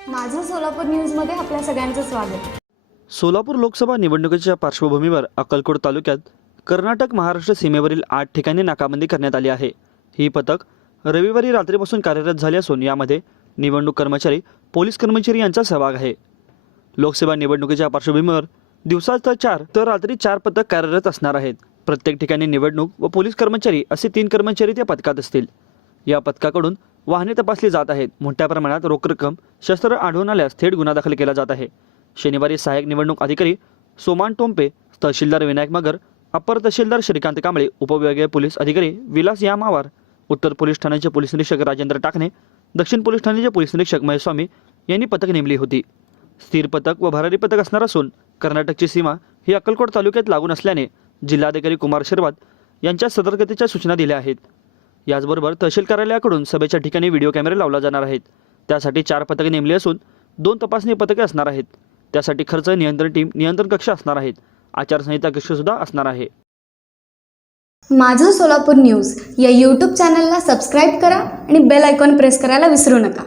सोलापूर न्यूजमध्ये आपल्या सगळ्यांचं स्वागत. सोलापूर लोकसभा निवडणुकीच्या पार्श्वभूमीवर अक्कलकोट तालुक्यात कर्नाटक महाराष्ट्र सीमेवरील आठ ठिकाणी नाकाबंदी करण्यात आली आहे. ही पथक रविवारी रात्रीपासून कार्यरत झाली असून यामध्ये निवडणूक कर्मचारी पोलीस कर्मचारी यांचा सहभाग आहे. लोकसभा निवडणुकीच्या पार्श्वभूमीवर दिवसाचा चार तर रात्री चार पथक कार्यरत असणार आहेत. प्रत्येक ठिकाणी निवडणूक व पोलीस कर्मचारी असे तीन कर्मचारी त्या पथकात असतील. या पथकाकडून वाहने तपासली जात आहेत. मोठ्या प्रमाणात रोख रक्कम शस्त्र आढळून आल्यास थेट गुन्हा दाखल केला जात आहे. शनिवारी सहाय्यक निवडणूक अधिकारी सोमान टोंपे तहसीलदार विनायक मगर अपर तहसीलदार श्रीकांत कांबळे उपविभागीय पोलीस अधिकारी विलास यामावार उत्तर पोलीस ठाण्याचे पोलीस निरीक्षक राजेंद्र टाकणे दक्षिण पोलीस ठाण्याचे पोलीस निरीक्षक महेश स्वामी यांनी पथक नेमली होती. स्थिर पथक व भरारी पथक असणार असून कर्नाटकची सीमा ही अक्कलकोट तालुक्यात लागून असल्याने जिल्हाधिकारी कुमार शिरवात यांच्या सतर्कतेच्या सूचना दिल्या आहेत. याचबरोबर तहसील कार्यालयाकडून सभेच्या ठिकाणी व्हिडिओ कॅमेरे लावला जाणार आहेत. त्यासाठी चार पथके नेमली असून दोन तपासणी पथके असणार आहेत. त्यासाठी खर्च नियंत्रण टीम नियंत्रण कक्ष असणार आहेत. आचारसंहिता कक्षसुद्धा असणार आहे. माझं सोलापूर न्यूज या यूट्यूब चॅनलला सबस्क्राईब करा आणि बेल आयकॉन प्रेस करायला विसरू नका.